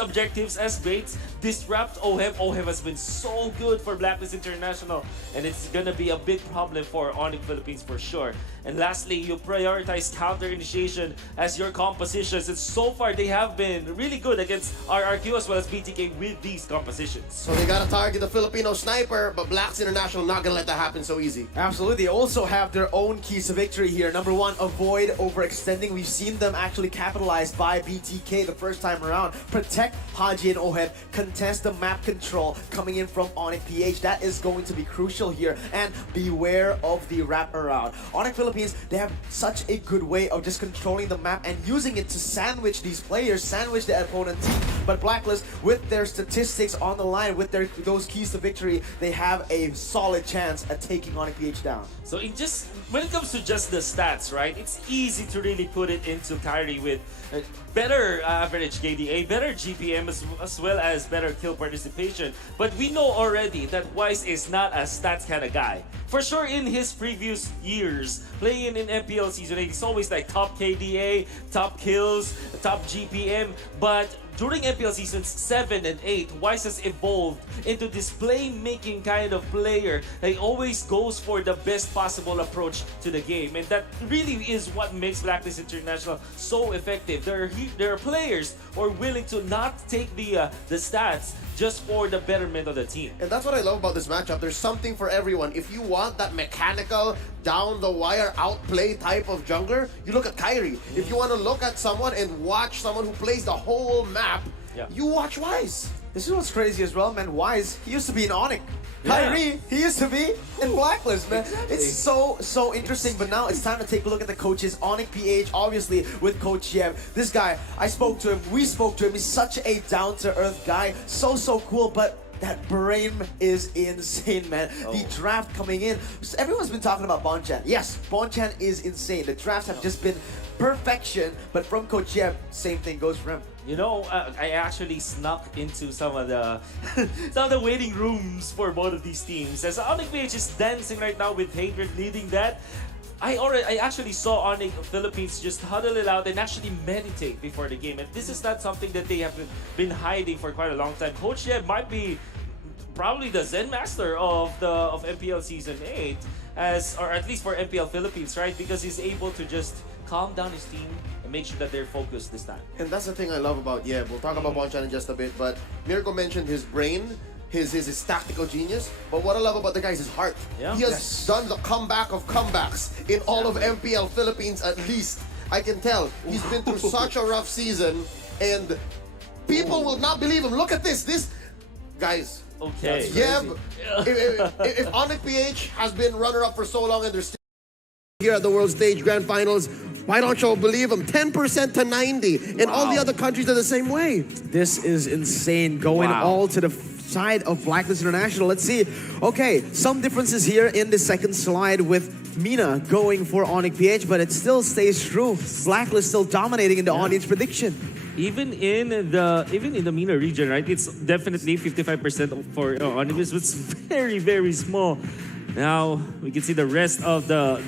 objectives as Bates, disrupt OHEM. OHEM has been so good for Blacklist International, and it's gonna be a big problem for Onyx Philippines for sure. And lastly, you prioritize counter initiation as your compositions, and so far they have been really good against RRQ as well as BTK with these compositions. So they gotta target the Filipino sniper, but Blacks International not gonna let that happen so easy. Absolutely. They also have their own keys to victory here. Number one, avoid overextending. We've seen them actually capitalize by BTK the first time around. Protect Haji and OHEM. Contest the map control coming in from Onyx PH. That is going to be crucial here. And beware of the wraparound. Onyx Philippines, they have such a good way of just controlling the map and using it to sandwich these players, sandwich the opponent team. But Blacklist, with their statistics on the line, with those keys to victory, they have a solid chance at taking Onyx PH down. So when it comes to just the stats, right, it's easy to really put it into Kyrie with better average KDA, better GPM, as well as better kill participation. But we know already that Wise is not a stats kind of guy. For sure, in his previous years, playing in MPL Season 8, he's always like top KDA, top kills, top GPM. But during MPL Seasons 7 and 8, Wise has evolved into this playmaking kind of player. He always goes for the best possible approach to the game. And that really is what makes Blacklist International so effective. There are players who are willing to not take the stats just for the betterment of the team. And that's what I love about this matchup. There's something for everyone. If you want that mechanical, down-the-wire outplay type of jungler, you look at Kyrie. If you want to look at someone and watch someone who plays the whole map, you watch Wise. This is what's crazy as well, man. Wise, he used to be in Onyx. Yeah. Kyrie, he used to be in Blacklist, man. Exactly. It's so interesting, but now it's time to take a look at the coaches. Onyx PH, obviously, with Coach Yev. This guy, I spoke to him, we spoke to him. He's such a down-to-earth guy. So cool, but that brain is insane, man. The draft coming in. Everyone's been talking about Bonchan. Yes, Bonchan is insane. The drafts have just been perfection, but from Coach Yev, same thing goes for him. You know, I actually snuck into some of the waiting rooms for both of these teams. As Onyx PH is dancing right now with Hatred leading that, I actually saw Onyx Philippines just huddle it out and actually meditate before the game. And this is not something that they have been hiding for quite a long time. Coach Yeb might be probably the Zen master of MPL Season 8, or at least for MPL Philippines, right? Because he's able to just calm down his team and make sure that they're focused this time. And that's the thing I love about We'll talk about Bonchan in just a bit, but Mirko mentioned his brain, his tactical genius, but what I love about the guy is his heart. Yeah. He has done the comeback of comebacks in all of MPL Philippines at least. I can tell. He's been through such a rough season, and people will not believe him. Look at this. Guys. Okay. If Onyx PH has been runner-up for so long and they're still here at the World Stage Grand Finals, why don't you believe them? 10% to 90, and all the other countries are the same way. This is insane, going all to the side of Blacklist International. Let's see. Okay, some differences here in the second slide with Mina going for Onyx PH, but it still stays true. Blacklist still dominating in the audience prediction. Even in the MENA region, right? It's definitely 55% for Onyx. It's very small. Now we can see the rest of the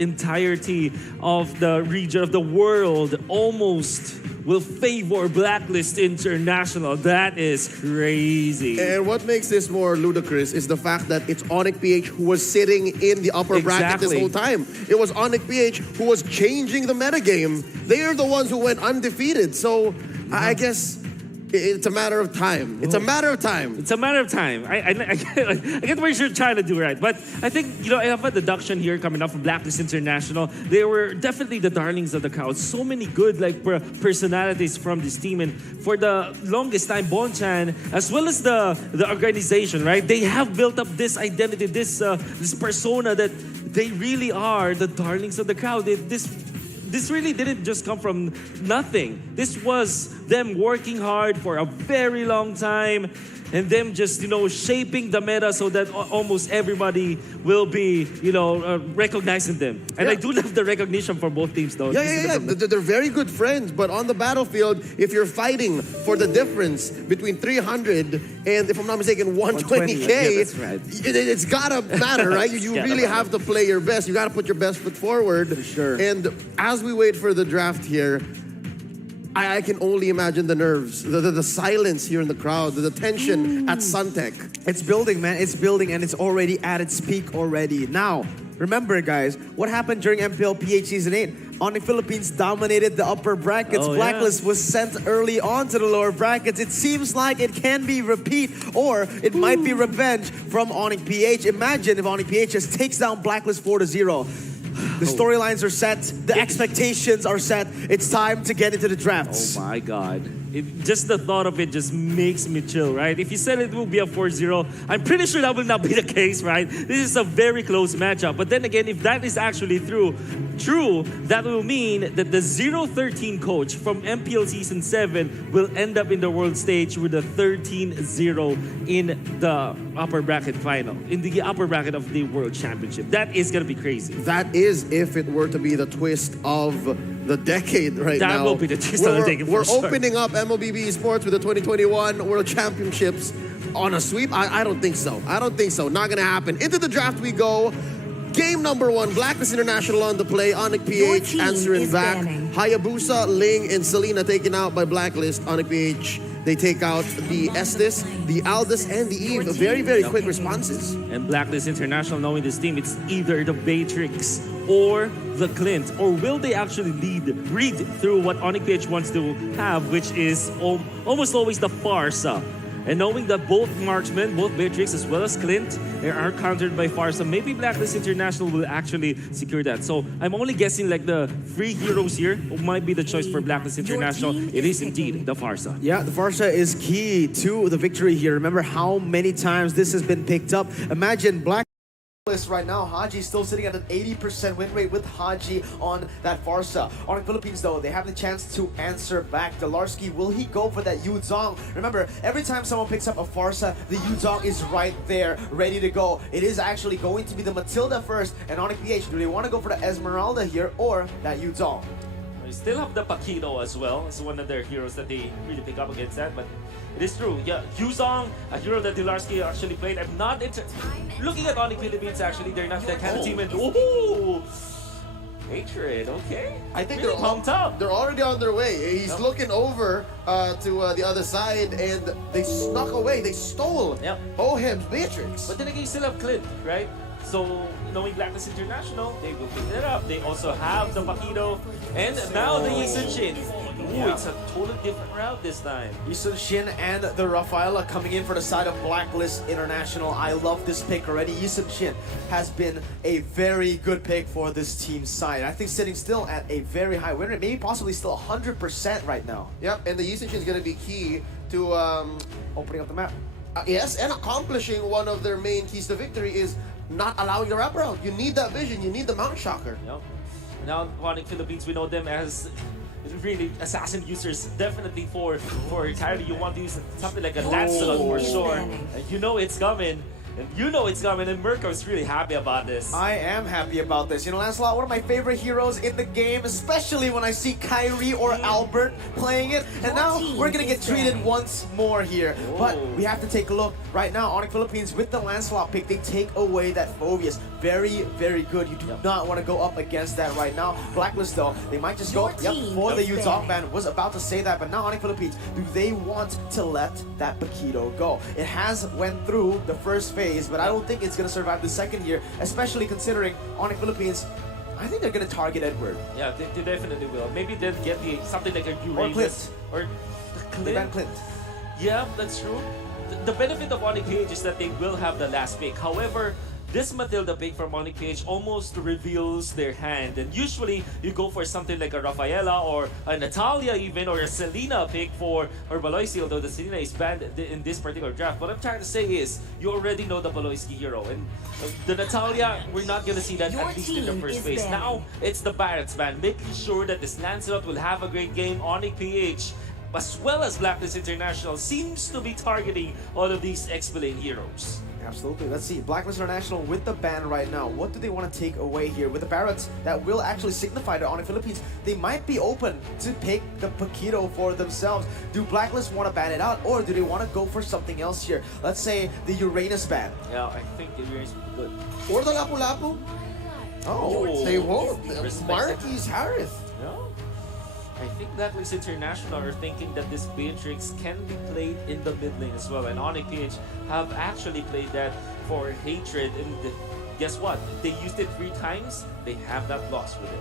entirety of the region of the world almost will favor Blacklist International. That is crazy. And what makes this more ludicrous is the fact that it's Onyx PH who was sitting in the upper bracket this whole time. It was Onyx PH who was changing the metagame. They are the ones who went undefeated. So I guess it's a matter of time. It's a matter of time. It's a matter of time. I get what you're trying to do, right? But I think, I have a deduction here coming up from Blacklist International. They were definitely the darlings of the crowd. So many good personalities from this team. And for the longest time, Bonchan, as well as the organization, right? They have built up this identity, this persona that they really are the darlings of the crowd. This really didn't just come from nothing. This was them working hard for a very long time and them just, shaping the meta so that almost everybody will be, recognizing them. And I do love the recognition for both teams, though. Yeah. They're very good friends, but on the battlefield, if you're fighting for the difference between 300 and, if I'm not mistaken, 120K, that's right. It's gotta matter, right? You really have to play your best. You gotta put your best foot forward. For sure. And as we wait for the draft here, I can only imagine the nerves, the silence here in the crowd, the tension at Suntec. It's building, man. It's building, and it's already at its peak already. Now, remember, guys, what happened during MPL PH Season 8? Onyx Philippines dominated the upper brackets. Blacklist was sent early on to the lower brackets. It seems like it can be repeat, or it might be revenge from Onyx PH. Imagine if Onyx PH just takes down Blacklist 4-0. The storylines are set. The expectations are set. It's time to get into the drafts. Oh my God. Just the thought of it just makes me chill, right? If you said it will be a 4-0, I'm pretty sure that will not be the case, right? This is a very close matchup. But then again, if that is actually true, that will mean that the 0-13 coach from MPL Season 7 will end up in the world stage with a 13-0 in the upper bracket final, in the upper bracket of the World Championship. That is going to be crazy. That is if it were to be the twist of the decade right now. That will be the twist of the decade. We're opening up MLBB Sports with the 2021 World Championships on a sweep. I don't think so. I don't think so. Not going to happen. Into the draft we go. Game number 1, Blacklist International on the play. Onyx PH answering back. Hayabusa, Ling, and Selena taken out by Blacklist. Onyx PH, they take out the Estes, the Aldous, and the Eve. Very, very quick responses. And Blacklist International, knowing this team, it's either the Matrix or the Clint. Or will they actually read through what Onyx PH wants to have, which is almost always the Farsa. And knowing that both marksmen, both Matrix as well as Clint, they are countered by Farsa, maybe Blacklist International will actually secure that. So I'm only guessing like the free heroes here might be the choice for Blacklist International. It is indeed the Farsa. Yeah, the Farsa is key to the victory here. Remember how many times this has been picked up. Imagine Blacklist right now, Haji still sitting at an 80% win rate with Haji on that Farsa. On the Philippines though, they have the chance to answer back. Delarski, will he go for that Yuzong? Remember, every time someone picks up a Farsa, the Yuzong is right there, ready to go. It is actually going to be the Matilda first, and Onyx PH, do they want to go for the Esmeralda here or that Yuzong? They still have the Paquito as well. It's one of their heroes that they really pick up against that, but it is true. Yeah, Yuzong, a hero that Delarski actually played. I'm not looking at Onyx Philippines actually. They're not that kind of team. And ooh, hatred. Okay. I think really pumped up. They're already on their way. He's looking over to the other side, and they snuck away. They stole Oheb's Matrix. But then again, you still have Clint, right? So, knowing Blacklist International, they will pick it up. They also have the Paquito, and now the Yisun Shin. Ooh, it's a totally different route this time. Yisun Shin and the Rafaela coming in for the side of Blacklist International. I love this pick already. Yisun Shin has been a very good pick for this team's side. I think sitting still at a very high win rate, maybe possibly still 100% right now. Yep, and the Yisun Shin is going to be key to opening up the map. Yes, and accomplishing one of their main keys to victory is not allowing the wraparound. You need that vision. You need the Mount Shocker. Yep. Now, Onyx Philippines, we know them as really assassin users. Definitely for Kyrie, you want to use something like a Lancelot for sure. And you know it's coming. And Mirko is really happy about this. I am happy about this. You know, Lancelot, one of my favorite heroes in the game, especially when I see Kyrie or Albert playing it. And now we're going to get treated once more here. But we have to take a look. Right now, Onyx Philippines, with the Lancelot pick, they take away that Phobius. Very, very good. You do not want to go up against that right now. Blacklist, though, they might just go for the Yuzong ban. Was about to say that, but now Onyx Philippines, do they want to let that Paquito go? It has went through the first phase, but I don't think it's going to survive the second year, especially considering Onyx Philippines, I think they're going to target Edward. Yeah, they definitely will. Maybe they'll get something like a Uranus. Or Clint. Clint. Yeah, that's true. The benefit of Onyx PH is that they will have the last pick. However, this Matilda pick from Onyx PH almost reveals their hand. And usually, you go for something like a Rafaela or a Natalia even, or a Selena pick for Baloyski, although the Selena is banned in this particular draft. What I'm trying to say is, you already know the Baloyski hero. And the Natalia, we're not going to see that at least in the first phase. Now, it's the Barrett's ban, making sure that this Lancelot will have a great game. Onyx PH, as well as Blacklist International, seems to be targeting all of these X-Villain heroes. Absolutely. Let's see. Blacklist International with the ban right now. What do they want to take away here? With the Barretts, that will actually signify that Onyx Philippines, they might be open to pick the Paquito for themselves. Do Blacklist want to ban it out, or do they want to go for something else here? Let's say the Uranus ban. Yeah, I think Uranus would be good. Or the Lapu-Lapu. Oh, they won't. Marquis Harris. No? I think Blacklist International are thinking that this Beatrix can be played in the mid lane as well. And Onyx PH have actually played that for Hatred. And guess what? They used it 3 times. They have not lost with it.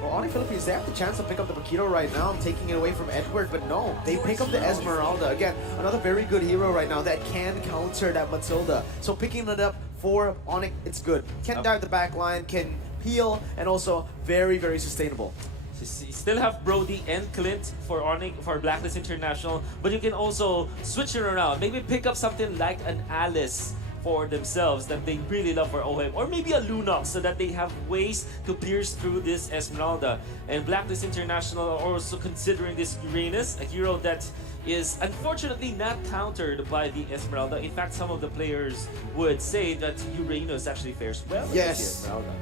Well, Onyx Philippines, they have the chance to pick up the Makito right now, taking it away from Edward, but no, they pick up the Esmeralda. Again, another very good hero right now that can counter that Matilda. So picking it up for Onyx, it's good. Can dive the back line, can heal, and also very, very sustainable. You still have Brody and Clint for Onyx, for Blacklist International, but you can also switch it around. Maybe pick up something like an Alice for themselves that they really love for OM, or maybe a Lunox so that they have ways to pierce through this Esmeralda. And Blacklist International are also considering this Uranus, a hero that is unfortunately not countered by the Esmeralda. In fact, some of the players would say that Uranus actually fares well against the Esmeralda.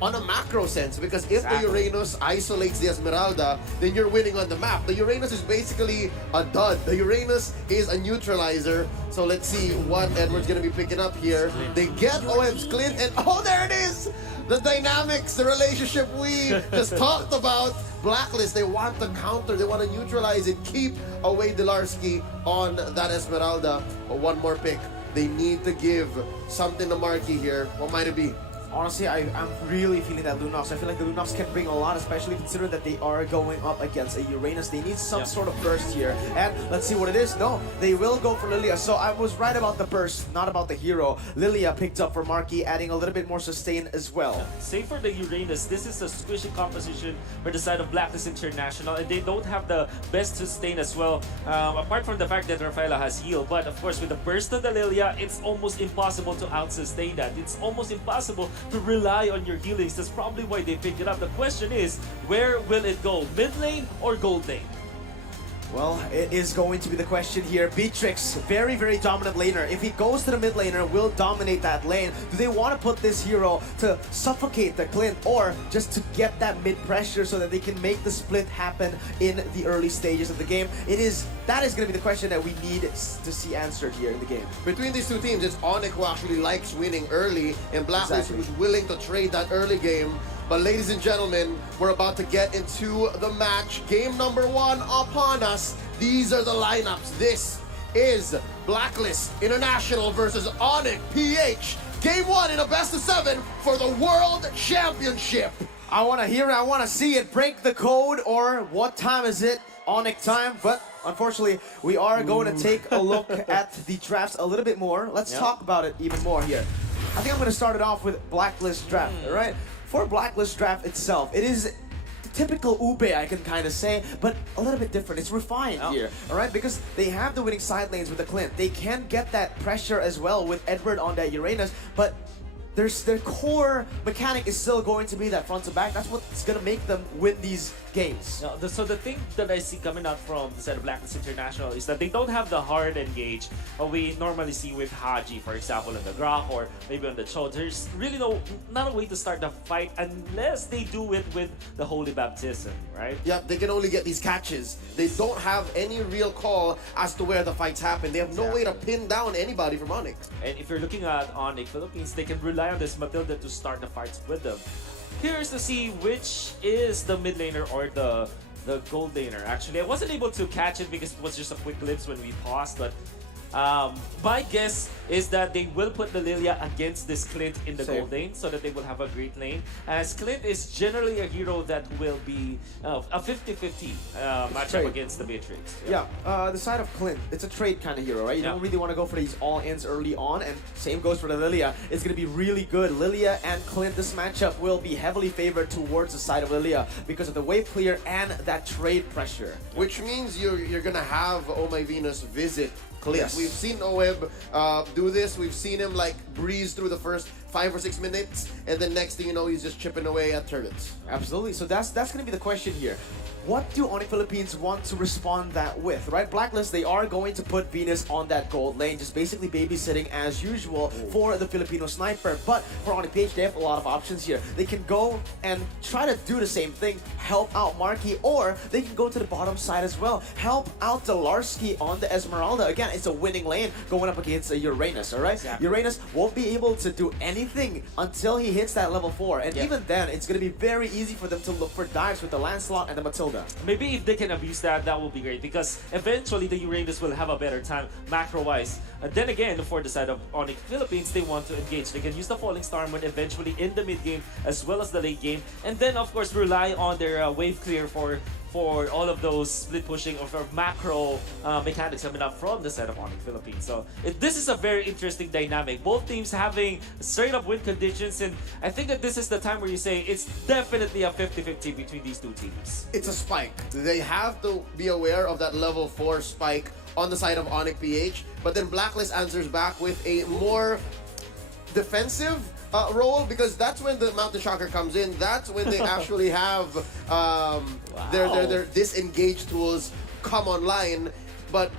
On a macro sense, because if the Uranus isolates the Esmeralda, then you're winning on the map. The Uranus is basically a dud. The Uranus is a neutralizer. So let's see what Edward's going to be picking up here. They get OM's Clint, and oh, there it is! The dynamics, the relationship we just talked about. Blacklist, they want to counter, they want to neutralize it, keep away Delarski on that Esmeralda. But one more pick. They need to give something to Marky here. What might it be? Honestly, I'm really feeling that Lunox. I feel like the Lunox can bring a lot, especially considering that they are going up against a Uranus. They need some sort of burst here. And let's see what it is. No, they will go for Lilia. So I was right about the burst, not about the hero. Lilia picked up for Marky, adding a little bit more sustain as well. Same for the Uranus. This is a squishy composition for the side of Blacklist International, and they don't have the best sustain as well, apart from the fact that Rafaela has heal. But of course, with the burst of the Lilia, it's almost impossible to out-sustain that. It's almost impossible to rely on your healings. That's probably why they picked it up. The question is, where will it go? Mid lane or gold lane? Well, it is going to be the question here. Beatrix, very, very dominant laner. If he goes to the mid laner, will dominate that lane. Do they want to put this hero to suffocate the Clint, or just to get that mid pressure so that they can make the split happen in the early stages of the game? That is going to be the question that we need to see answered here in the game. Between these two teams, it's Onyx who actually likes winning early, and Blacklist who's willing to trade that early game. But ladies and gentlemen, we're about to get into the match. Game number 1 upon us. These are the lineups. This is Blacklist International versus Onyx PH. Game 1 in a best of 7 for the World Championship. I want to hear it. I want to see it. Break the code, or what time is it? Onyx time. But unfortunately, we are going to take a look at the drafts a little bit more. Let's talk about it even more here. I think I'm going to start it off with Blacklist draft, all right? For Blacklist draft itself, it is the typical Ube, I can kind of say, but a little bit different. It's refined here, all right? Because they have the winning side lanes with the Clint. They can get that pressure as well with Edward on that Uranus, but their core mechanic is still going to be that front to back. That's what's going to make them win these games. No, so the thing that I see coming out from the side of Blacklist International is that they don't have the hard engage we normally see with Haji, for example, on the Grok or maybe on the Cho. There's really not a way to start the fight unless they do it with the Holy Baptism, right? Yep, they can only get these catches. They don't have any real call as to where the fights happen. They have no way to pin down anybody from Onyx. And if you're looking at Onyx Philippines, they can rely on this Matilda to start the fights with them. Curious to see which is the mid laner or the gold laner. Actually, I wasn't able to catch it because it was just a quick glimpse when we paused, but my guess is that they will put the Lilia against this Clint in the gold lane so that they will have a great lane. As Clint is generally a hero that will be a 50-50 matchup against the Beatrix. The side of Clint, it's a trade kind of hero, right? You don't really want to go for these all-ins early on, and same goes for the Lilia. It's going to be really good. Lilia and Clint, this matchup will be heavily favored towards the side of Lilia because of the wave clear and that trade pressure. Which means you're going to have Oh My Venus visit Clint. Yes. We've seen Oeb do this. We've seen him like breeze through the first 5 or 6 minutes, and then next thing you know, he's just chipping away at turrets. Absolutely. So that's going to be the question here. What do Onyx Philippines want to respond that with, right? Blacklist, they are going to put Venus on that gold lane, just basically babysitting as usual for the Filipino sniper. But for Onyx PH, they have a lot of options here. They can go and try to do the same thing, help out Marky, or they can go to the bottom side as well, help out Delarski on the Esmeralda. Again, it's a winning lane going up against a Uranus, all right? Exactly. Uranus won't be able to do anything until he hits that level 4. And even then, it's going to be very easy for them to look for dives with the Lancelot and the Matilda Moda. Maybe if they can abuse that, that will be great because eventually the Uranus will have a better time macro-wise. Then again, for the side of Onyx Philippines, they want to engage. They can use the Falling Star Moon eventually in the mid game as well as the late game, and then of course rely on their wave clear for all of those split pushing or macro mechanics coming up from the side of Onyx Philippines. So this is a very interesting dynamic. Both teams having straight up win conditions, and I think that this is the time where you say it's definitely a 50-50 between these two teams. It's a spike. They have to be aware of that level 4 spike on the side of Onyx PH, but then Blacklist answers back with a more defensive role, because that's when the Mountain Shocker comes in. That's when they actually have their disengage tools come online. But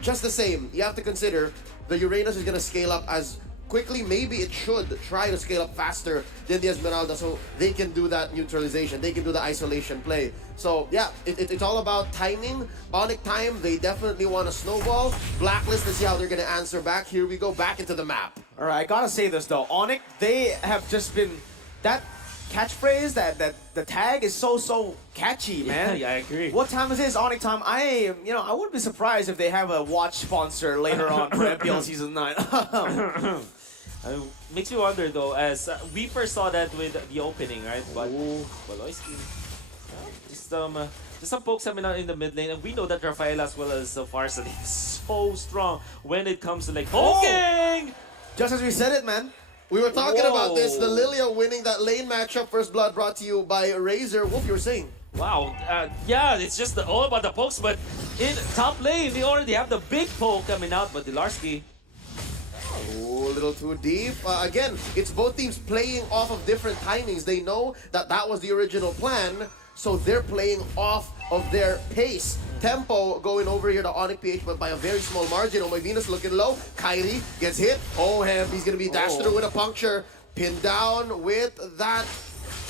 just the same, you have to consider the Uranus is going to scale up as quickly. Maybe it should try to scale up faster than the Esmeralda, so they can do that neutralization. They can do the isolation play. So yeah, it's all about timing. Onyx time, they definitely want to snowball. Blacklist, let's see how they're going to answer back. Here we go, back into the map. All right, I gotta say this though, Onyx, they have just been that catchphrase, that the tag is so catchy, man. Yeah, I agree. What time is this? Onyx time. I wouldn't be surprised if they have a watch sponsor later on for MPL Season 9. Makes me wonder though, as we first saw that with the opening, right? But Baloyski, just some pokes coming out in the mid lane, and we know that Rafael as well as Farsa is so strong when it comes to like poking. Just as we said it, man. We were talking about this, the Lilia winning that lane matchup. First blood brought to you by Razor. Wolf, you were saying? Wow, yeah, it's just all about the pokes, but in top lane, they already have the big poke coming out, but Dilarski. Oh, a little too deep. Again, it's both teams playing off of different timings. They know that that was the original plan, so they're playing off of their pace. Tempo going over here to Onyx PH, but by a very small margin. Oh, my Venus looking low. Kyrie gets hit. Oh, he's going to be dashed through with a puncture. Pinned down with that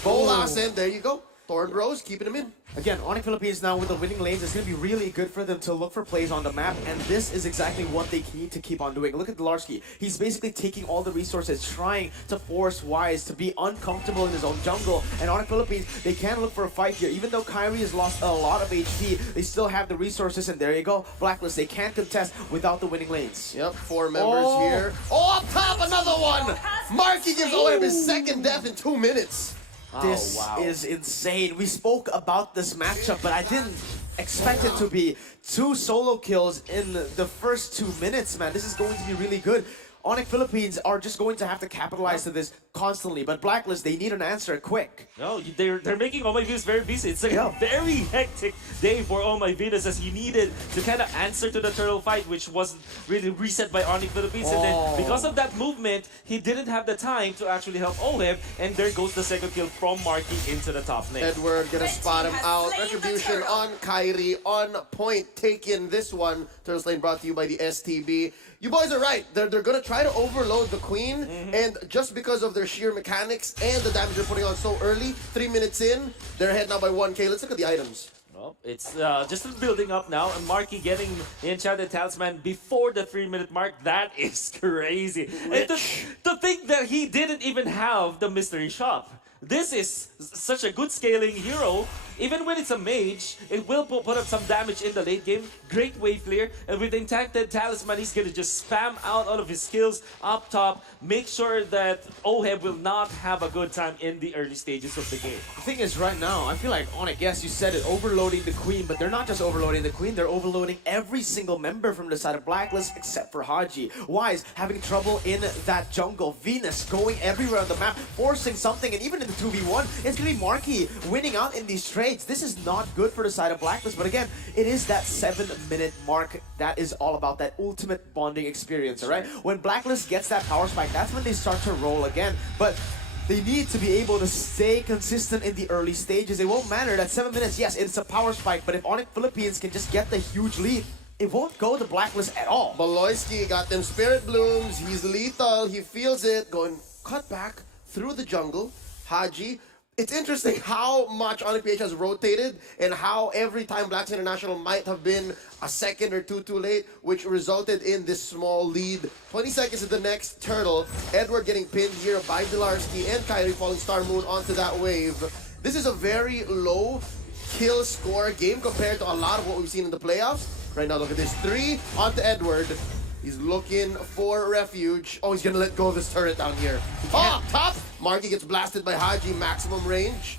Bolas, and there you go. Thorn Rose keeping him in. Again, Onyx Philippines now with the winning lanes, it's going to be really good for them to look for plays on the map, and this is exactly what they need to keep on doing. Look at Dilarski. He's basically taking all the resources, trying to force Wise to be uncomfortable in his own jungle, and Onyx Philippines, they can look for a fight here. Even though Kyrie has lost a lot of HP, they still have the resources, and there you go. Blacklist, they can't contest without the winning lanes. Yep, 4 members here. Oh, up top, another one! Marky gives away his second death in 2 minutes. This is insane. We spoke about this matchup, but I didn't expect it to be 2 solo kills in the first 2 minutes, man. This is going to be really good. Onyx Philippines are just going to have to capitalize to this constantly, but Blacklist, they need an answer quick. No, they're making All My Venus very busy. It's like a very hectic day for All My Venus, as he needed to kind of answer to the turtle fight, which wasn't really reset by Onyx Philippines. And then because of that movement, he didn't have the time to actually help Oheb, and there goes the second kill from Marky into the top lane. Edward gonna spot him out. Retribution on Kyrie, on point, taking this one. Turtles Lane brought to you by the STB. You boys are right. They're gonna try to overload the Queen, and just because of their sheer mechanics and the damage they're putting on so early, 3 minutes in, they're ahead now by 1K. Let's look at the items. Well, it's just building up now, and Marky getting the Enchanted Talisman before the 3-minute mark. That is crazy. And to think that he didn't even have the mystery shop. This is such a good scaling hero. Even when it's a mage, it will put up some damage in the late game. Great wave clear, and with the Enchanted Talisman, he's gonna just spam out all of his skills up top. Make sure that Oheb will not have a good time in the early stages of the game. The thing is, right now, I feel like Onyx, yes, you said it, overloading the Queen, but they're not just overloading the Queen, they're overloading every single member from the side of Blacklist except for Haji. Wise having trouble in that jungle. Venus going everywhere on the map, forcing something, and even in the 2v1, it's gonna be Marky winning out in these trades. This is not good for the side of Blacklist, but again, it is that 7-minute mark that is all about that ultimate bonding experience, alright? When Blacklist gets that power spike, that's when they start to roll again, but they need to be able to stay consistent in the early stages. It won't matter that 7 minutes, yes, it's a power spike, but if Onyx Philippines can just get the huge lead, it won't go to Blacklist at all. Baloyski got them Spirit Blooms. He's lethal. He feels it. Going cut back through the jungle. Haji. It's interesting how much Onyx PH has rotated and how every time Blacks International might have been a second or two too late, which resulted in this small lead. 20 seconds to the next turtle. Edward getting pinned here by Dilarski and Kyrie falling Star Moon onto that wave. This is a very low kill score game compared to a lot of what we've seen in the playoffs. Right now, look at this. 3 onto Edward. He's looking for refuge. Oh, he's gonna let go of this turret down here. Oh, top! Marky gets blasted by Haji, maximum range.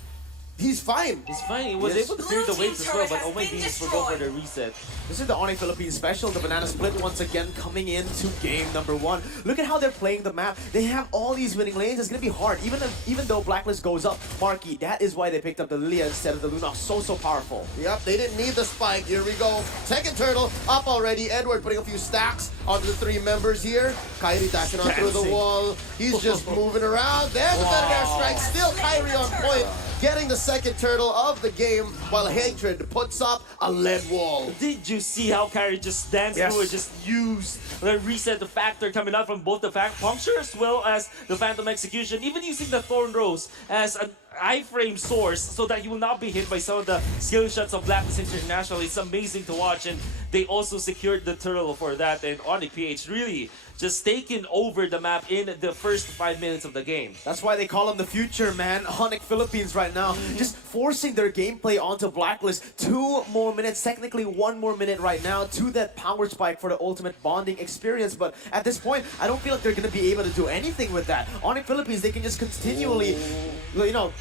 He's fine. He's fine. He was able to clear the waves as well, but oh my Venus will go for the reset. This is the Onyx Philippines special, the banana split once again coming into game number 1. Look at how they're playing the map. They have all these winning lanes. It's gonna be hard. Even though Blacklist goes up, Marky, that is why they picked up the Lilia instead of the Luna. So powerful. Yep, they didn't need the spike. Here we go. Second turtle up already. Edward putting a few stacks onto the 3 members here. Kyrie dashing on through the wall. He's just moving around. There's the better air strike. Still Kyrie on point. Getting the second turtle of the game while Hatred puts up a lead wall. Did you see how Kyrie just danced through it, just used the reset, the factor coming out from both the puncture as well as the Phantom Execution, even using the Thorn Rose as an iframe source so that he will not be hit by some of the skill shots of Blacklist International. It's amazing to watch, and they also secured the turtle for that, and Onyx PH really just taking over the map in the first 5 minutes of the game. That's why they call him the future, man. Onyx Philippines right now, just forcing their gameplay onto Blacklist. 2 more minutes, technically 1 more minute right now to that power spike for the ultimate bonding experience. But at this point, I don't feel like they're going to be able to do anything with that. Onyx Philippines, they can just continually,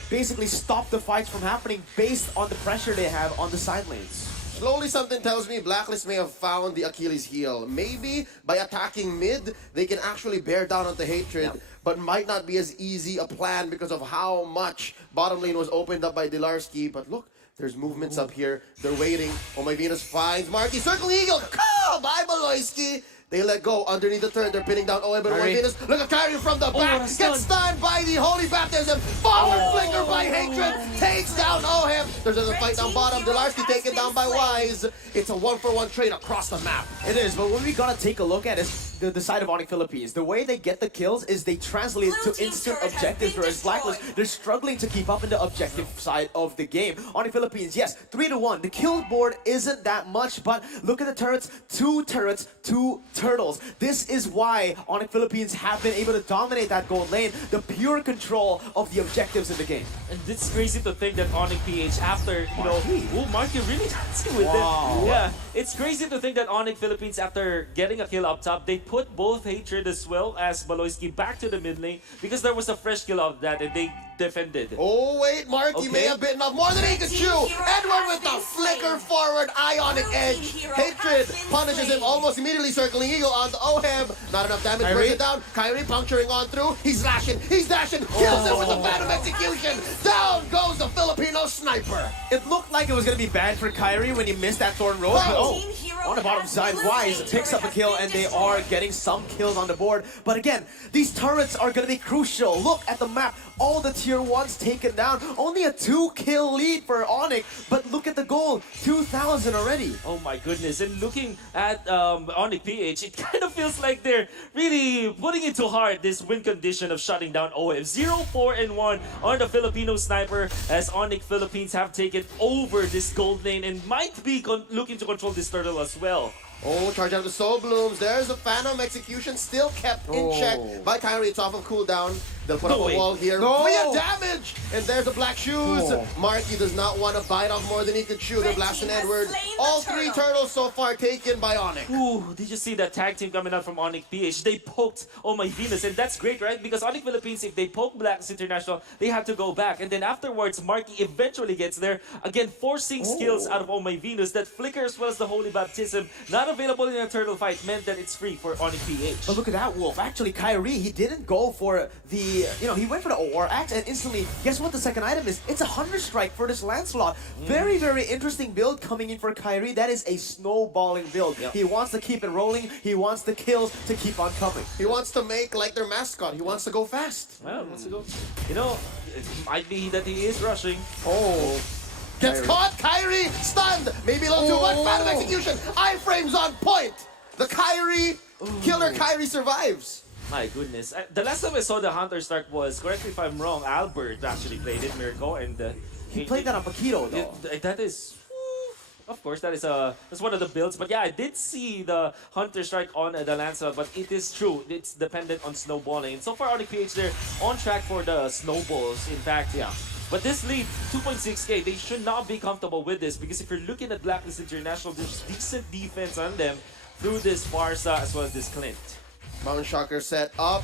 basically stop the fights from happening based on the pressure they have on the side lanes. Slowly something tells me Blacklist may have found the Achilles heel. Maybe by attacking mid, they can actually bear down onto Hatred, but might not be as easy a plan because of how much bottom lane was opened up by Dilarski. But look, there's movements up here. They're waiting. Oh my Venus finds Marky. Circle Eagle. Come! Bye, Baloyski. They let go underneath the turret. They're pinning down Owen, but Owen Venus. Look at Kyrie from the back. Gets stunned by the Holy Baptism. Forward flicker by Hatred. Takes down Ohem. There's a fight down bottom. Dilarski taken down by Wise. It's a 1-for-1 trade across the map. It is, but what we gotta take a look at is the side of Onyx Philippines. The way they get the kills is they translate to instant objectives, whereas Blacklist, they're struggling to keep up in the objective side of the game. Onyx Philippines, yes, 3-1. The kill board isn't that much, but look at the turrets. 2 turrets, 2 turtles. This is why Onyx Philippines have been able to dominate that gold lane, the pure control of the objectives in the game. And it's crazy to think that Onyx PH, after, Marky really dancing with it. Yeah, it's crazy to think that Onyx Philippines, after getting a kill up top, they put both Hatred as well as Baloyski back to the mid lane because there was a fresh kill of that and they defended. Oh wait, Marky may have bitten off more than he could chew. Edward with the flicker forward ionic edge. Hatred punishes him almost immediately, circling Eagle onto Oheb. Not enough damage, brings it down. Kyrie puncturing on through. He's slashing, he's dashing, kills him with the Phantom Execution. Down goes the Filipino sniper. It looked like it was gonna be bad for Kyrie when he missed that Thorn Rose, but on the bottom side, Wise picks up a kill and they are getting some kills on the board. But again, these turrets are gonna be crucial. Look at the map. All the tier 1s taken down. Only a 2-kill lead for Onyx, but look at the goal. 2,000 already. Oh my goodness. And looking at Onyx PH, it kind of feels like they're really putting it to heart, this win condition of shutting down OF. 0-4-1 on the Filipino sniper as Onyx Philippines have taken over this gold lane and might be looking to control this turtle as well. Oh, charge out the Soul Blooms. There's a Phantom Execution still kept in check by Kyrie. It's off of cooldown. They'll put up a wall here. Via damage! And there's the black shoes. Marky does not want to bite off more than he could chew. They're blasting Edward. All 3 turtles so far taken by Onyx. Ooh, did you see that tag team coming out from Onyx PH? They poked Oh My Venus, and that's great, right? Because Onyx Philippines, if they poke Blacklist International, they have to go back. And then afterwards, Marky eventually gets there, again forcing skills out of Oh My Venus. That flicker as well as the Holy Baptism, not available in a turtle fight, meant that it's free for Onyx PH. But look at that, Wolf. Actually, Kyrie, he didn't go for the, he went for the OR axe, and instantly, guess what the second item is? It's a Hunter Strike for this Lancelot. Very, very interesting build coming in for Kyrie. That is a snowballing build. He wants to keep it rolling. He wants the kills to keep on coming. He wants to make like their mascot. He wants to go fast. Well, wants to go. It might be that he is rushing. Gets caught, Kyrie stunned. Maybe a little too much. Phantom Execution. Iframes on point. The Kyrie killer Kyrie survives. My goodness. The last time I saw the Hunter Strike was, correct me if I'm wrong, Albert actually played it, Mirko, and he played that on Paquito though. That is, of course, that's one of the builds. But yeah, I did see the Hunter Strike on the Lancelot, but it is true, it's dependent on snowballing. And so far, Onyx PH, they're on track for the snowballs. In fact, But this lead, 2.6k, they should not be comfortable with this because if you're looking at Blacklist International, there's decent defense on them through this Farsa as well as this Clint. Mountain Shocker set up.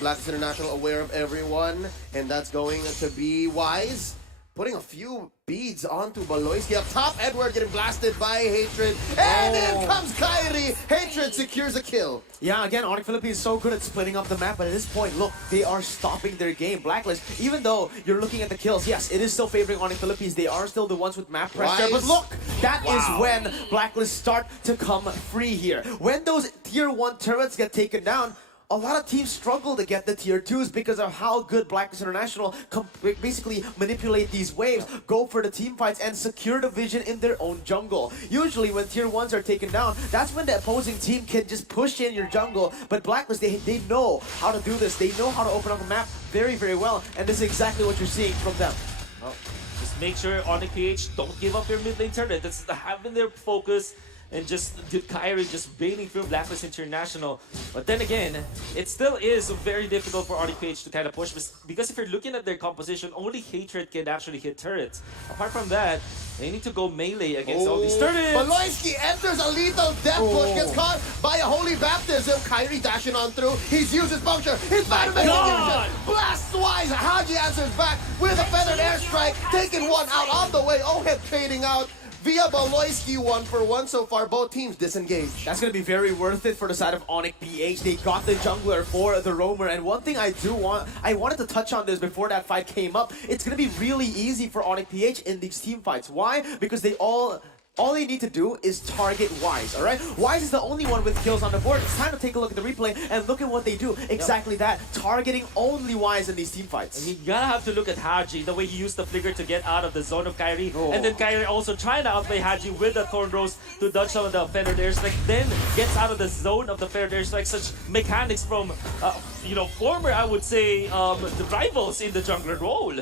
Blacklist International aware of everyone, and that's going to be Wise. Putting a few beads onto Baloyski up top. Edward getting blasted by Hatred. And in comes Kyrie. Hatred secures a kill. Yeah, again, Onyx Philippines is so good at splitting up the map, but at this point, look, they are stopping their game. Blacklist, even though you're looking at the kills, yes, it is still favoring Onyx Philippines. They are still the ones with map pressure. Wise. But look, that is when Blacklist start to come free here. When those tier 1 turrets get taken down, a lot of teams struggle to get the tier 2s because of how good Blacklist International basically manipulate these waves, go for the team fights, and secure the vision in their own jungle. Usually when tier 1s are taken down, that's when the opposing team can just push in your jungle. But Blacklist, they know how to do this. They know how to open up a map very, very well. And this is exactly what you're seeing from them. Well, just make sure Onyx PH don't give up your mid lane turret. That's having their focus. And just Kyrie just baiting through Blacklist International. But then again, it still is very difficult for Onyx PH to kind of push because if you're looking at their composition, only Hatred can actually hit turrets. Apart from that, they need to go melee against all these turrets. Baloyski enters a lethal death push, gets caught by a holy baptism. Kyrie dashing on through. He's used his puncture. He's about to make a blasts Wise. Haji answers back with a feathered airstrike, taking one out on the way. Oheb trading out via Baloyski 1-for-1 so far. Both teams disengaged. That's going to be very worth it for the side of Onyx PH. They got the jungler for the roamer. And one thing I wanted to touch on this before that fight came up. It's going to be really easy for Onyx PH in these team fights. Why? Because all they need to do is target Wise, alright? Wise is the only one with kills on the board. It's time to take a look at the replay and look at what they do. Exactly that. Targeting only Wise in these team fights. And you gotta have to look at Haji, the way he used the flicker to get out of the zone of Kyrie. And then Kyrie also trying to outplay Haji with the Thorn Rose to dodge some of the feathered airstrike. Then gets out of the zone of the feathered airstrike. Such mechanics from, former, I would say, the rivals in the jungler role.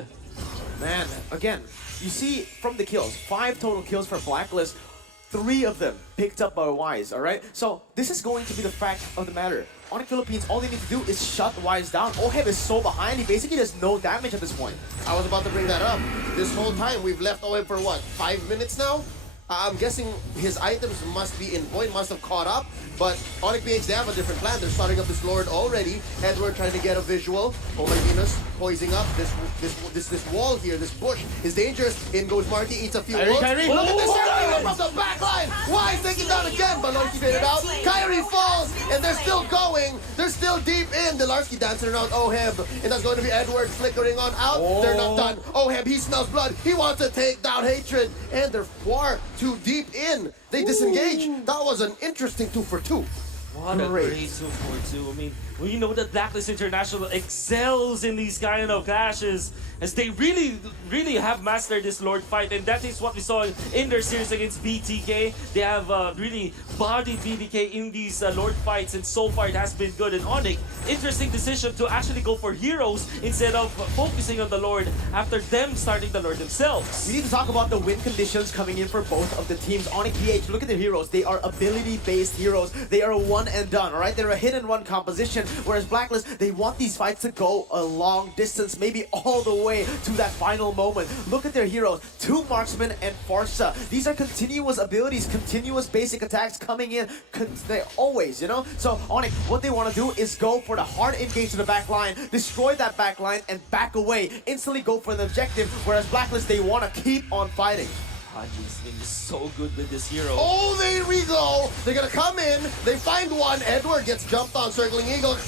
Man, again, you see from the kills, 5 total kills for Blacklist, 3 of them picked up by Wise, alright? So this is going to be the fact of the matter. Onyx Philippines, all they need to do is shut Wise down. Oheb is so behind, he basically does no damage at this point. I was about to bring that up. This whole time, we've left Oheb for what, 5 minutes now? I'm guessing his items must be in void, must have caught up. But Onyx PH, they have a different plan. They're starting up this Lord already. Edward trying to get a visual. Oh my goodness, poising up. This wall here, this bush is dangerous. In goes Marty, eats a few wolves. Look at this area from the back line. Wise taking down again. Baloyski faded out. Kyrie falls, and they're still going. They're still deep in. Delarski dancing around Oheb, and that's going to be Edward flickering on out. They're not done. Oheb, he smells blood. He wants to take down Hatred, and they're far too deep in. They disengage. That was an interesting 2-for-2. What a great 2-for-2. I mean, we know that Blacklist International excels in these kind of clashes as they really have mastered this Lord fight, and that is what we saw in their series against BTK. They have really bodied BTK in these Lord fights, and so far it has been good. And Onyx, interesting decision to actually go for heroes instead of focusing on the Lord after them starting the Lord themselves. We need to talk about the win conditions coming in for both of the teams. Onyx PH, look at their heroes. They are ability-based heroes. They are a one and done, all right? They're a hit-and-run composition, whereas Blacklist, they want these fights to go a long distance, maybe all the way to that final moment. Look at their heroes, 2 marksmen and Farsa. These are continuous abilities, continuous basic attacks coming in, they always, you know? So Onyx, what they want to do is go for the hard engage to the back line, destroy that back line, and back away, instantly go for the objective, whereas Blacklist, they want to keep on fighting. Haji's been so good with this hero. Oh, there we go. They're going to come in. They find one. Edward gets jumped on, circling eagle.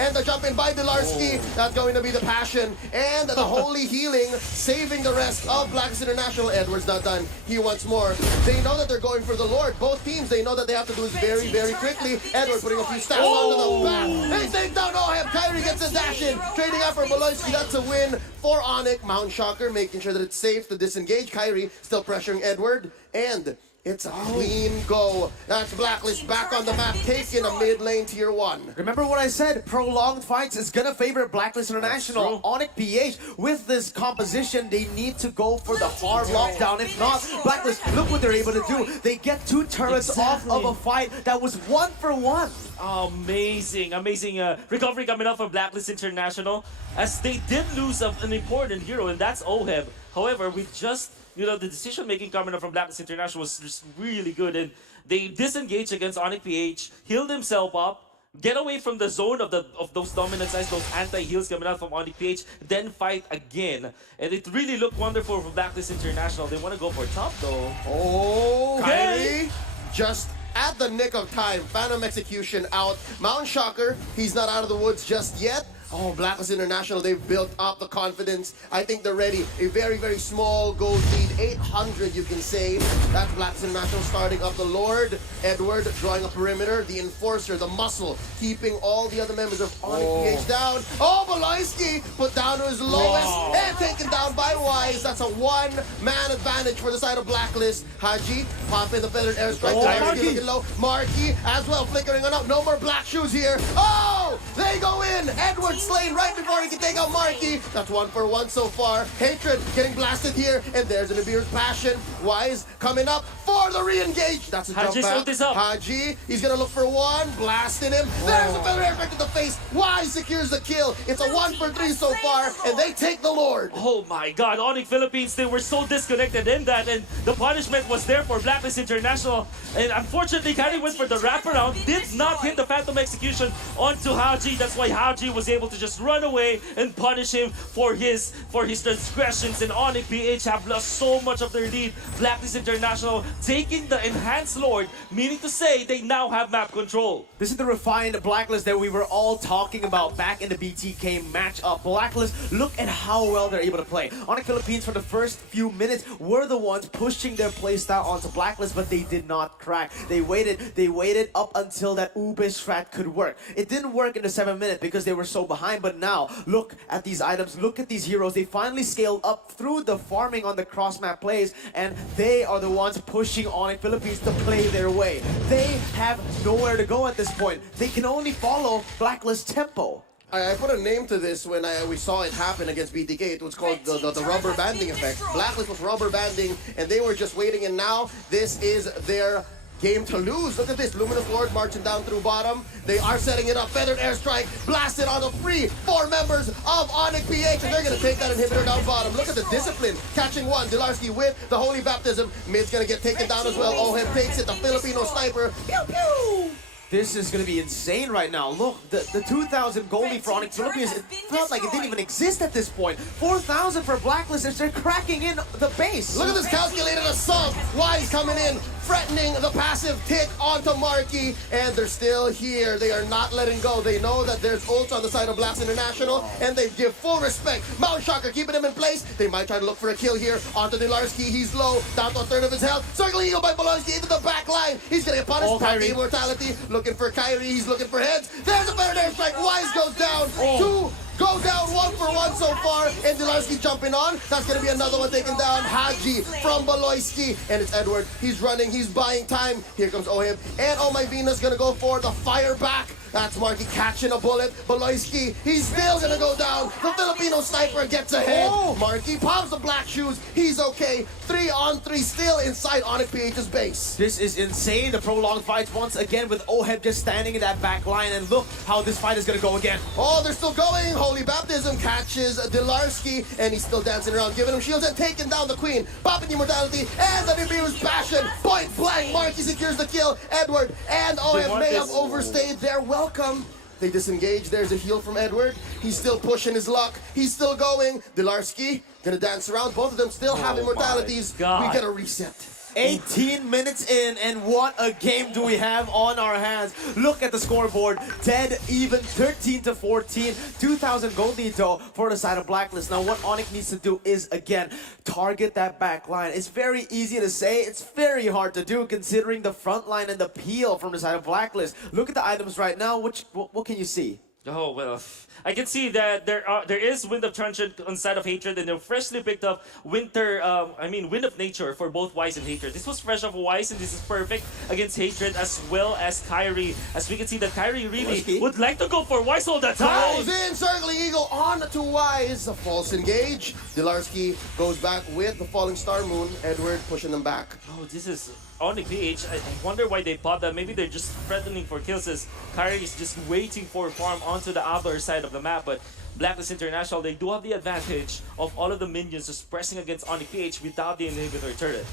And the jump in by Delarski. That's going to be the passion. And the holy healing, saving the rest of Blacklist International. Edward's not done. He wants more. They know that they're going for the Lord. Both teams, they know that they have to do this very, very quickly. Edward putting a few stats onto the back. They take down Oheb. Kyrie gets a dash in. Trading up for Baloyski. That's a win for Onyx. Mountain Shocker making sure that it's safe to disengage. Kyrie still pressuring Edward, and It's a clean go. That's Blacklist back on the map, taking a mid lane tier 1. Remember what I said, prolonged fights is gonna favor Blacklist International. Onyx PH, with this composition, they need to go for the hard lockdown. If not, Blacklist, look what they're able to do. They get 2 turrets off of a fight that was 1-for-1. Amazing, amazing recovery coming up from Blacklist International, as they did lose an important hero, and that's Oheb. However, we just, the decision making coming up from Blacklist International was just really good, and they disengaged against Onyx PH, healed himself up, get away from the zone of those dominant sides, those anti-heals coming out from Onyx PH, then fight again. And it really looked wonderful for Blacklist International. They want to go for top though. Oh, Kyrie just at the nick of time. Phantom Execution out. Mount Shocker, he's not out of the woods just yet. Oh, Blacklist International, they've built up the confidence. I think they're ready. A very, very small gold lead. 800, you can say. That's Blacklist International starting up the Lord. Edward drawing a perimeter. The Enforcer, the Muscle, keeping all the other members of Onyx PH down. Oh, Boloyski put down to his lowest and taken down by Wise. That's a one-man advantage for the side of Blacklist. Haji popping the feathered airstrike. Marky looking low. Marky as well flickering on up. No more black shoes here. Oh, they go in. Edward slain right before he can take out Marky. That's 1-for-1 so far. Hatred getting blasted here, and there's an Abir's Passion. Wise coming up for the re-engage. That's a jump back. Haji, he's gonna look for one, blasting him. There's a feather airstrike to the face. Wise secures the kill. It's a 1-for-3 so far, and they take the Lord. Oh my God, Onyx Philippines, they were so disconnected in that, and the punishment was there for Blacklist International. And unfortunately, Kyrie went for the wraparound, did not hit the Phantom Execution onto Haji. That's why Haji was able to just run away and punish him for his transgressions. And Onyx PH have lost so much of their lead. Blacklist International taking the enhanced Lord, meaning to say they now have map control. This is the refined Blacklist that we were all talking about back in the BTK matchup. Blacklist, look at how well they're able to play. Onyx Philippines for the first few minutes were the ones pushing their playstyle onto Blacklist, but they did not crack. They waited up until that Ube strat could work. It didn't work in the 7 minutes because they were so behind, but now look at these items, look at these heroes. They finally scaled up through the farming on the cross map plays, and they are the ones pushing Onyx Philippines to play their way. They have nowhere to go at this point. They can only follow Blacklist tempo. I put a name to this when we saw it happen against BTK. It was called the rubber banding effect. Blacklist was rubber banding, and they were just waiting, and now this is their game to lose. Look at this. Luminous Lord marching down through bottom. They are setting it up. Feathered airstrike blasted on the 4 members of Onyx PH, and they're going to take that inhibitor down bottom. Look at the discipline. Catching one. Dilarski with the Holy Baptism. Mid's going to get taken down as well. Oheb takes it. The Filipino sniper. Pew, pew. This is going to be insane right now. Look, the 2,000 goldie for Onyx Philippines, it felt like it didn't even exist at this point. 4,000 for Blacklist, they're cracking in the base. Look at this calculated assault. Wise coming in, threatening the passive tick onto Marky, and they're still here. They are not letting go. They know that there's ults on the side of Blacklist International, and they give full respect. Mount Shocker keeping him in place. They might try to look for a kill here onto Dilarski. He's low, down to a third of his health. Circling eagle by Bolonski into the back line. He's gonna get punished. Kyrie immortality. Looking for Kyrie. He's looking for heads. There's a better airstrike. Wise goes down. 2 go down, 1-for-1 so far, and Dilarski jumping on. That's gonna be another one taken down. Haji from Boloyski, and it's Edward. He's running, he's buying time. Here comes Oheb, and Oh My Venus gonna go for the fire back. That's Marky catching a bullet. Boloyski, he's still gonna go down. The Filipino sniper gets ahead. Marky pops the black shoes. He's okay. 3-on-3 still inside Onyx PH's base. This is insane. The prolonged fights once again with Oheb just standing in that back line, and look how this fight is gonna go again. Oh, they're still going. Holy Baptism catches Dilarski, and he's still dancing around, giving him shields and taking down the Queen. Popping immortality, and the Nibiru's Passion. Point blank, Marky secures the kill. Edward and Oheb may have overstayed their welcome. They disengage. There's a heal from Edward. He's still pushing his luck. He's still going. Dilarski gonna dance around. Both of them still have immortalities. We get a reset. 18 minutes in, and what a game do we have on our hands. Look at the scoreboard. Dead even, 13-14. 2,000 gold lead though for the side of Blacklist. Now what Onyx needs to do is, again, target that back line. It's very easy to say. It's very hard to do considering the front line and the peel from the side of Blacklist. Look at the items right now. What can you see? Oh well, I can see that there is Wind of Transient on side of Hatred, and they're freshly picked up Wind of Nature for both Wise and Hatred. This was fresh off Wise, and this is perfect against Hatred as well as Kyrie. As we can see that Kyrie really would like to go for Wise all the time. Goes in, circling eagle on to Wise. A false engage. Dilarski goes back with the falling star moon. Edward pushing them back. Oh, this is Onyx PH. I wonder why they popped that. Maybe they're just threatening for kills as Kyrie is just waiting for farm onto the other side of the map. But Blacklist International, they do have the advantage of all of the minions just pressing against Onyx PH without the inhibitor turret.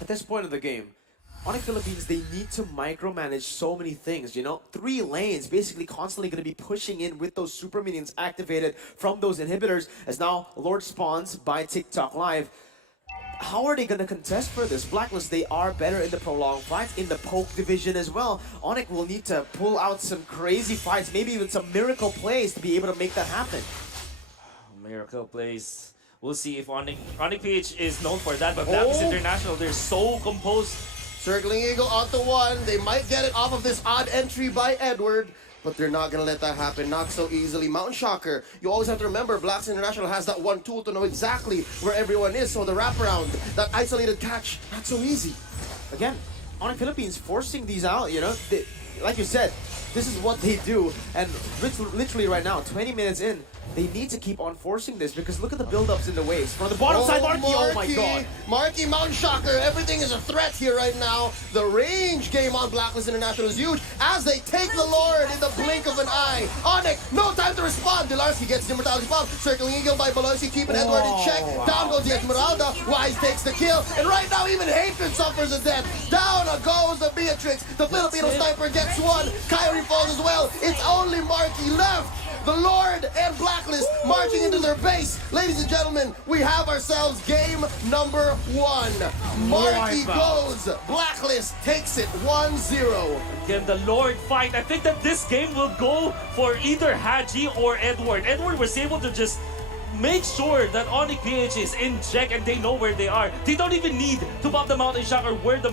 At this point of the game, Onyx Philippines, they need to micromanage so many things, you know? 3 lanes, basically constantly going to be pushing in with those super minions activated from those inhibitors, as now Lord spawns by TikTok Live. How are they going to contest for this? Blacklist, they are better in the prolonged fights, in the poke division as well. Onyx will need to pull out some crazy fights, maybe even some miracle plays to be able to make that happen. Miracle plays. We'll see if Onyx PH is known for that, but Blacklist International, they're so composed. Circling eagle onto 1. They might get it off of this odd entry by Edward, but they're not going to let that happen. Not so easily. Mountain Shocker. You always have to remember, Blacks International has that one tool to know exactly where everyone is. So the wraparound, that isolated catch, not so easy. Again, Onyx Philippines forcing these out, you know? Like you said, this is what they do. And literally right now, 20 minutes in, they need to keep on forcing this because look at the build-ups in the waves. From the bottom side, Marky, oh my god. Marky, Mountain Shocker, everything is a threat here right now. The range game on Blacklist International is huge as they take the Lord in the blink of an eye. Onyx, no time to respond. Dilarski gets the Immortality Bomb. Circling Eagle by Belosi, keeping Edward in check. Down goes the Esmeralda. Wise takes the kill. And right now, even Hatred suffers a death. Down goes the Beatrix. The Filipino sniper gets one. Kyrie falls as well. It's only Marky left. The Lord and Blacklist marching into their base. Ladies and gentlemen, we have ourselves game number 1. Marky goes. Blacklist takes it 1-0. Again, the Lord fight. I think that this game will go for either Haji or Edward. Edward was able to just make sure that Onyx PH is in check and they know where they are. They don't even need to pop the Mountain Shock or where to